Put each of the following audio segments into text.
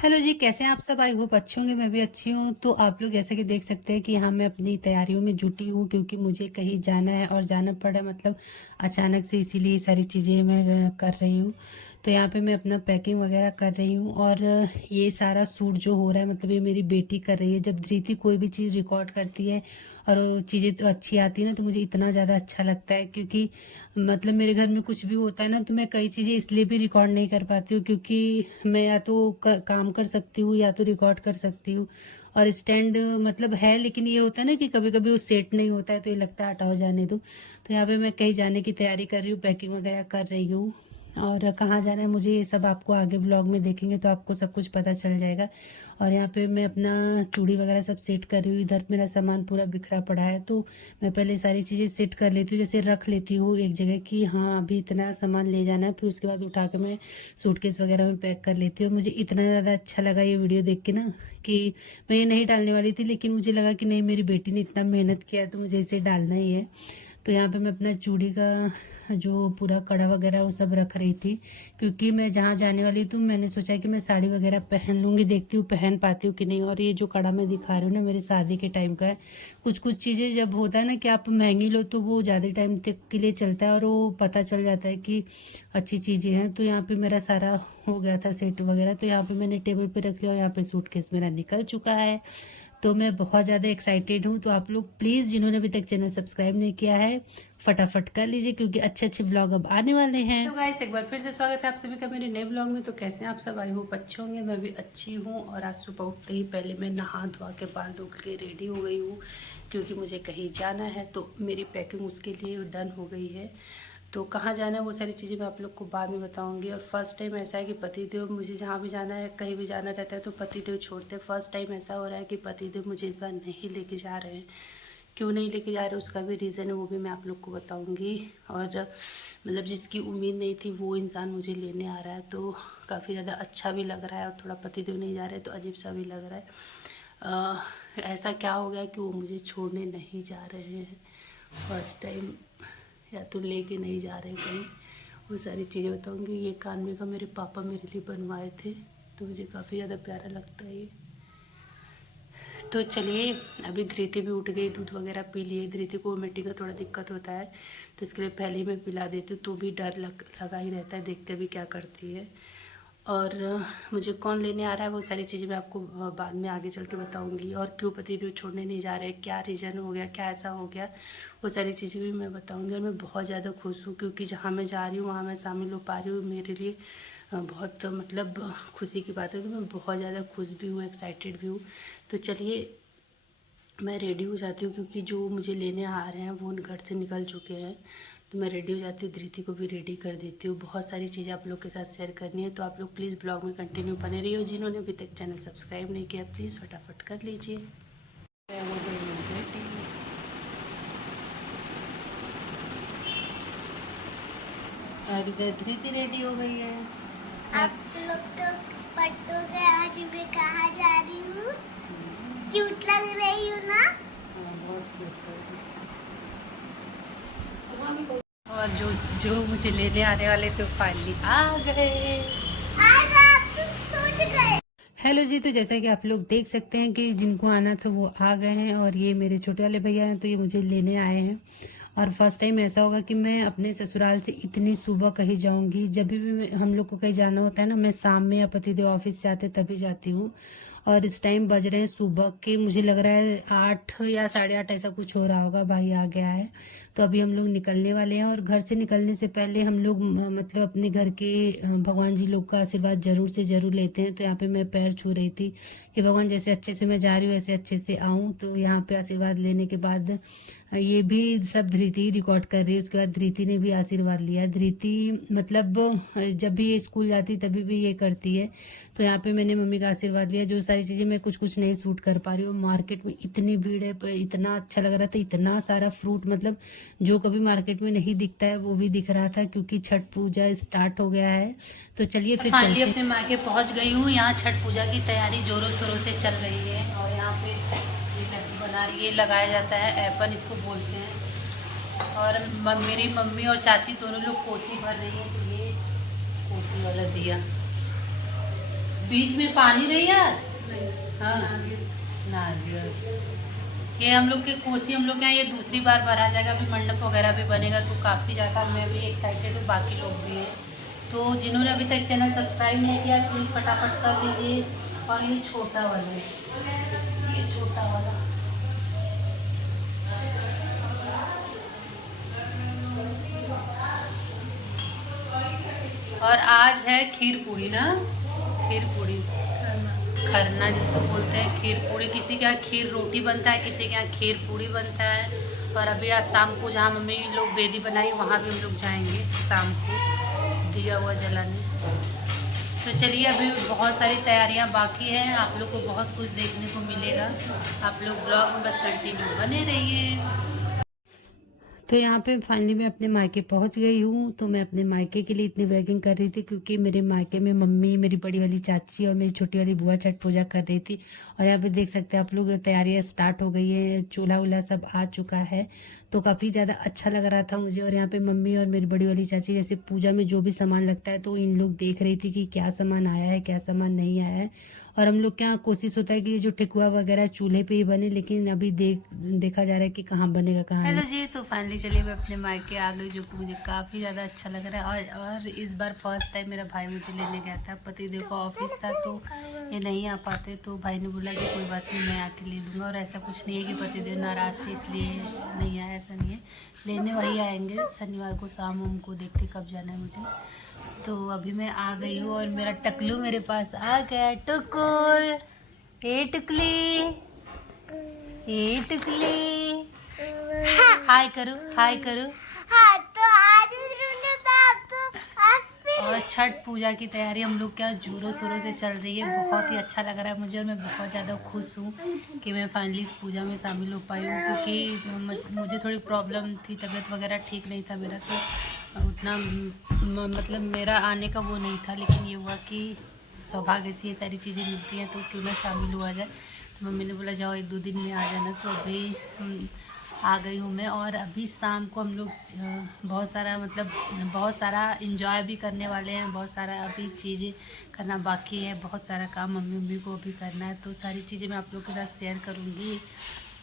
Hello जी, कैसे हैं आप सब? आई होप अच्छे होंगे। मैं भी अच्छी हूँ। तो आप लोग जैसे कि देख सकते हैं कि हाँ, मैं अपनी तैयारियों में जुटी हूँ क्योंकि मुझे कहीं जाना है और जाना पड़ा है, मतलब अचानक से, इसीलिए सारी चीज़ें मैं कर रही हूँ। तो यहाँ पे मैं अपना पैकिंग वगैरह कर रही हूँ और ये सारा शूट जो हो रहा है, मतलब ये मेरी बेटी कर रही है। जब धृति कोई भी चीज़ रिकॉर्ड करती है और वो चीज़ें तो अच्छी आती है ना, तो मुझे इतना ज़्यादा अच्छा लगता है क्योंकि मतलब मेरे घर में कुछ भी होता है ना, तो मैं कई चीज़ें इसलिए भी रिकॉर्ड नहीं कर पाती हूँ क्योंकि मैं या तो काम कर सकती हूँ या तो रिकॉर्ड कर सकती हूँ। और स्टैंड मतलब है, लेकिन ये होता है ना कि कभी कभी वो सेट नहीं होता है, तो ये लगता है हटाओ जाने दो। तो यहाँ पे मैं कहीं जाने की तैयारी कर रही हूँ, पैकिंग वगैरह कर रही हूँ। और कहाँ जाना है मुझे, ये सब आपको आगे ब्लॉग में देखेंगे तो आपको सब कुछ पता चल जाएगा। और यहाँ पे मैं अपना चूड़ी वगैरह सब सेट कर रही हूँ। इधर मेरा सामान पूरा बिखरा पड़ा है, तो मैं पहले सारी चीज़ें सेट कर लेती हूँ, जैसे रख लेती हूँ एक जगह कि हाँ अभी इतना सामान ले जाना है, फिर उसके बाद उठा के मैं सूटकेस वगैरह में पैक कर लेती हूँ। मुझे इतना ज़्यादा अच्छा लगा ये वीडियो देख के ना कि मैं ये नहीं डालने वाली थी, लेकिन मुझे लगा कि नहीं, मेरी बेटी ने इतना मेहनत किया है तो मुझे इसे डालना ही है। तो यहाँ पे मैं अपना चूड़ी का जो पूरा कड़ा वगैरह वो सब रख रही थी क्योंकि मैं जहाँ जाने वाली तो मैंने सोचा कि मैं साड़ी वगैरह पहन लूँगी, देखती हूँ पहन पाती हूँ कि नहीं। और ये जो कड़ा मैं दिखा रही हूँ ना, मेरे शादी के टाइम का है। कुछ कुछ चीज़ें जब होता है ना कि आप महंगी लो तो वो ज़्यादा टाइम तक के लिए चलता है और वो पता चल जाता है कि अच्छी चीज़ें हैं। तो यहाँ पे मेरा सारा हो गया था सेट वगैरह, तो यहाँ पे मैंने टेबल पे रख लिया और यहाँ पे सूटकेस मेरा निकल चुका है। तो मैं बहुत ज़्यादा एक्साइटेड हूँ। तो आप लोग प्लीज़, जिन्होंने अभी तक चैनल सब्सक्राइब नहीं किया है, फटाफट कर लीजिए क्योंकि अच्छे अच्छे ब्लॉग अब आने वाले हैं। तो गाइस, एक बार फिर से स्वागत है आप सभी का मेरे नए ब्लॉग में। तो कैसे हैं आप सब? आई होप अच्छे होंगे। मैं भी अच्छी हूँ। और आज सुबह उठते ही पहले मैं नहा धोवा के बाल धो के रेडी हो गई हूँ क्योंकि मुझे कहीं जाना है। तो मेरी पैकिंग उसके लिए डन हो गई है। तो कहाँ जाना है वो सारी चीज़ें मैं आप लोग को बाद में बताऊंगी। और फर्स्ट टाइम ऐसा है कि पतिदेव, मुझे जहाँ भी जाना है, कहीं भी जाना रहता है तो पतिदेव छोड़ते। फर्स्ट टाइम ऐसा हो रहा है कि पतिदेव मुझे इस बार नहीं लेके जा रहे हैं। क्यों नहीं लेके जा रहे, उसका भी रीज़न है, वो भी मैं आप लोग को बताऊंगी। और मतलब जिसकी उम्मीद नहीं थी वो इंसान मुझे लेने आ रहा है, तो काफ़ी ज़्यादा अच्छा भी लग रहा है। और थोड़ा पतिदेव नहीं जा रहे तो अजीब सा भी लग रहा है। ऐसा क्या हो गया कि वो मुझे छोड़ने नहीं जा रहे हैं फर्स्ट टाइम, या तो लेके नहीं जा रहे कहीं, वो सारी चीज़ें बताऊंगी। ये कान में का मेरे पापा मेरे लिए बनवाए थे, तो मुझे काफ़ी ज़्यादा प्यारा लगता है ये। तो चलिए, अभी धृति भी उठ गई, दूध वगैरह पी लिए। धृति को वोमिटिंग का थोड़ा दिक्कत होता है तो इसके लिए पहले ही मैं पिला देती हूँ, तो भी डर लगा ही रहता है, देखते भी क्या करती है। और मुझे कौन लेने आ रहा है वो सारी चीज़ें मैं आपको बाद में आगे चल के बताऊँगी। और क्यों पतिदेव छोड़ने नहीं जा रहे, क्या रीज़न हो गया, क्या ऐसा हो गया, वो सारी चीज़ें भी मैं बताऊँगी। और मैं बहुत ज़्यादा खुश हूँ क्योंकि जहाँ मैं जा रही हूँ वहाँ मैं शामिल हो पा रही हूँ। मेरे लिए बहुत मतलब खुशी की बात है। तो मैं बहुत ज़्यादा खुश भी हूँ, एक्साइटेड भी हूँ। तो चलिए, मैं रेडी हो जाती हूँ क्योंकि जो मुझे लेने आ रहे हैं वो घर से निकल चुके हैं। तो मैं रेडी हो जाती हूँ, धृति को भी रेडी कर देती हूँ। बहुत सारी चीज़ें आप लोग के साथ शेयर करनी है, तो आप लोग प्लीज़ ब्लॉग में कंटिन्यू बने रहिए। जिन्होंने अभी तक चैनल सब्सक्राइब नहीं किया प्लीज़ फटाफट कर लीजिए। मैं हो गई हूँ रेडी। और इधर धृति रेडी हो गई है। आप लोग तो एक्सपर्ट हो गए। आज मैं कहाँ जा रही हूँ? क्यूट लग रही हूँ ना? हाँ, बहुत क्यूट है। और जो जो मुझे लेने आने वाले थे फाइनली आ गए। आज आप तो सोच गए। हेलो जी, तो जैसा कि आप लोग देख सकते हैं कि जिनको आना था वो आ गए हैं और ये मेरे छोटे वाले भैया हैं, तो ये मुझे लेने आए हैं। और फर्स्ट टाइम ऐसा होगा कि मैं अपने ससुराल से इतनी सुबह कहीं जाऊंगी। जब भी हम लोग को कहीं जाना होता है ना, मैं शाम में या पतिदेव ऑफिस से आते तभी जाती हूँ। और इस टाइम बज रहे हैं सुबह के, मुझे लग रहा है 8 या 8:30 ऐसा कुछ हो रहा होगा। भाई आ गया है तो अभी हम लोग निकलने वाले हैं। और घर से निकलने से पहले हम लोग मतलब अपने घर के भगवान जी लोग का आशीर्वाद जरूर से जरूर लेते हैं। तो यहाँ पे मैं पैर छू रही थी कि भगवान जैसे अच्छे से मैं जा रही हूँ वैसे अच्छे से आऊँ। तो यहाँ पे आशीर्वाद लेने के बाद ये भी सब धृति रिकॉर्ड कर रही है, उसके बाद धृति ने भी आशीर्वाद लिया। धृति मतलब जब भी ये स्कूल जाती तभी भी ये करती है। तो यहाँ पे मैंने मम्मी का आशीर्वाद लिया। जो सारी चीज़ें मैं कुछ कुछ नहीं सूट कर पा रही हूँ, मार्केट में इतनी भीड़ है, पर इतना अच्छा लग रहा था, इतना सारा फ्रूट, मतलब जो कभी मार्केट में नहीं दिखता है वो भी दिख रहा था क्योंकि छठ पूजा स्टार्ट हो गया है। तो चलिए फिर फाइनली अपने मायके पहुँच गई हूँ। यहाँ छठ पूजा की तैयारी जोरों शोरों से चल रही है। और यहाँ पे ये लगाया जाता है, एपन इसको बोलते हैं। और मेरी मम्मी और चाची दोनों लोग कोसी भर रही है। तो ये कोसी वाला दिया बीच में पानी नहीं यार। हाँ नारियल। ये हम लोग के कोसी हम लोग के यहाँ ये दूसरी बार भरा जाएगा। अभी मंडप वगैरह भी बनेगा तो काफ़ी ज़्यादा मैं भी एक्साइटेड हूँ, बाकी लोग भी हैं। तो जिन्होंने अभी तक चैनल सब्सक्राइब नहीं किया प्लीज़ फटाफट कर दीजिए। और ये छोटा वाला है, ये छोटा वाला। और आज है खीर पूड़ी ना, खीर पूड़ी खरना जिसको बोलते हैं, खीर पूड़ी। किसी के यहाँ खीर रोटी बनता है, किसी के यहाँ खीर पूड़ी बनता है। और अभी आज शाम को जहाँ मम्मी लोग बेदी बनाई वहाँ भी हम लोग जाएंगे शाम को दिया हुआ जलाने। तो चलिए अभी बहुत सारी तैयारियां बाकी हैं, आप लोग को बहुत कुछ देखने को मिलेगा। आप लोग ब्लॉग में बस कंटिन्यू बने रहिए। तो यहाँ पे फाइनली मैं अपने मायके पहुँच गई हूँ। तो मैं अपने मायके के लिए इतनी वैगिंग कर रही थी क्योंकि मेरे मायके में मम्मी, मेरी बड़ी वाली चाची और मेरी छोटी वाली बुआ छठ पूजा कर रही थी। और यहाँ पे देख सकते हैं आप लोग, तैयारियाँ स्टार्ट हो गई है, चूल्हा वूल्हा सब आ चुका है। तो काफ़ी ज़्यादा अच्छा लग रहा था मुझे। और यहाँ पे मम्मी और मेरी बड़ी वाली चाची जैसे पूजा में जो भी सामान लगता है तो इन लोग देख रही थी कि क्या सामान आया है क्या सामान नहीं आया है। और हम लोग क्या कोशिश होता है कि जो ठेकुआ वगैरह चूल्हे पे ही बने, लेकिन अभी देखा जा रहा है कि कहाँ बनेगा कहाँ नहीं। हेलो जी, तो फाइनली चलिए मैं अपने मायके आ गई, जो कि मुझे काफ़ी ज़्यादा अच्छा लग रहा है। और इस बार फर्स्ट टाइम मेरा भाई मुझे लेने गया था। पतिदेव का ऑफिस था तो ये नहीं आ पाते, तो भाई ने बोला कि कोई बात नहीं मैं आके ले लूँगा। और ऐसा कुछ नहीं है कि पतिदेव नाराज़ थे इसलिए नहीं आया, ऐसा नहीं है। लेने वही आएंगे शनिवार को शाम वाम को, देखते कब जाना है मुझे। तो अभी मैं आ गई हूँ और मेरा टकलू मेरे पास आ गया। टुकुल, ए टुकली, ए टुकली, हाय करो, हाय करो। हाँ तो आज तो और छठ पूजा की तैयारी हम लोग क्या जोरों शोरों से चल रही है। बहुत ही अच्छा लग रहा है मुझे और मैं बहुत ज़्यादा खुश हूँ कि मैं फाइनली इस पूजा में शामिल हो पाई हूँ। क्योंकि मुझे थोड़ी प्रॉब्लम थी, तबीयत वगैरह ठीक नहीं था मेरा, तो उतना मतलब मेरा आने का वो नहीं था। लेकिन ये हुआ कि सौभाग्य से ये सारी चीज़ें मिलती हैं तो क्यों ना शामिल हुआ जाए। तो मम्मी ने बोला जाओ 1-2 दिन में आ जाना। तो अभी आ गई हूँ मैं। और अभी शाम को हम लोग बहुत सारा इंजॉय भी करने वाले हैं। बहुत सारा अभी चीज़ें करना बाकी है, बहुत सारा काम मम्मी को भी करना है। तो सारी चीज़ें मैं आप लोग के साथ शेयर करूँगी।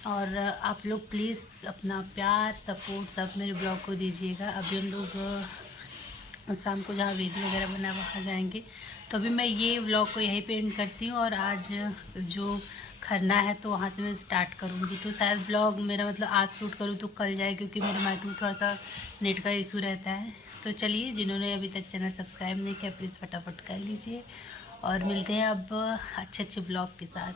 और आप लोग प्लीज़ अपना प्यार सपोर्ट सब मेरे ब्लॉग को दीजिएगा। अभी हम लोग शाम को जहाँ वेदी वगैरह बना वहाँ जाएंगे। तो अभी मैं ये व्लॉग को यहीं पे एंड करती हूँ। और आज जो खरना है तो वहाँ से मैं स्टार्ट करूँगी। तो शायद ब्लॉग मेरा मतलब आज शूट करूँ तो कल जाए, क्योंकि मेरे माइक में थोड़ा सा नेट का इशू रहता है। तो चलिए, जिन्होंने अभी तक चैनल सब्सक्राइब नहीं किया प्लीज़ फटाफट कर लीजिए। और मिलते हैं अब अच्छे ब्लॉग के साथ।